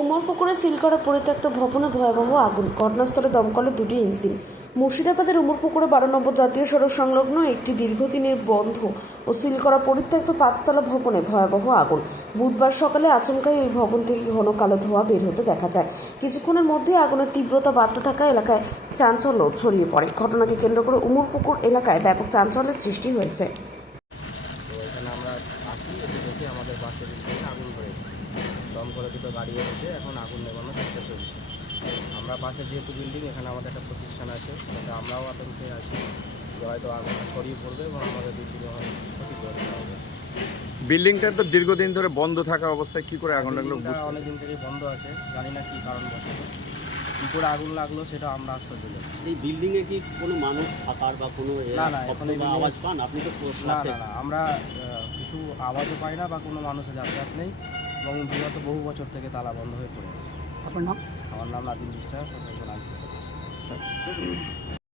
উমরপুকুরে seal করা পরিত্যক্ত ভবনে ভয়াবহ আগুন। ঘটনাস্থলে দমকলের দুটি ইঞ্জিন। মুর্শিদাবাদের উমরপুকুরে 12 নম্বর জাতীয় সড়ক সংলগ্ন একটি দীর্ঘদিনের বন্ধ ও সিল করা পরিত্যক্ত 5তলা ভবনে ভয়াবহ আগুন। বুধবার সকালে আচমকাই ওই ভবন থেকে ঘন কালো ধোঁয়া বের হতে দেখা যায়। কিছুক্ষণের মধ্যে আগুনের তীব্রতা বাড়তে থাকা এলাকায় চাঞ্চল্য ছড়িয়ে পড়ে। ঘটনাকে কেন্দ্র করে উমরপুকুর এলাকায় ব্যাপক চাঞ্চল্যের সৃষ্টি হয়েছে। এখানে আমরা আসি, এসে দেখি আমাদের বাসের স্টেশনে আগুন ধরেছে। দমকলে দুটো গাড়ি এসেছে, এখন আগুন নেভানোর চেষ্টা চলছে। আমরা পাশে যেহেতু বিল্ডিং, এখানে আমাদের একটা প্রতিষ্ঠান আছে, সেটা আমরাও আতঙ্কে আছি যে হয়তো আগুনটা ছড়িয়ে পড়বে এবং আমাদের বিল্ডিংয়ে হয়তো ক্ষতিগ্রস্ত হবে। বিল্ডিংটা তো দীর্ঘদিন ধরে বন্ধ থাকা অবস্থায় কি করে আগুন লাগলো? অনেক দিন থেকেই বন্ধ আছে, জানি না কী কারণ বসে কী করে আগুন লাগলো সেটা আমরা আশ্চর্য জানি। এই বিল্ডিং এ কি কোনো মানুষ থাকার বা কোনো না, শব্দ বা আওয়াজ পান আপনি? তো না, আমরা কিছু আওয়াজও পাই না বা কোনো মানুষের যাতায়াত নেই এবং বিগত বহু বছর থেকে তালা বন্ধ হয়ে পড়ে আছে। আপনার নাম? আমার নাম নাদিম বিশ্বাস, আমি একজন আইন স্পেশালিস্ট।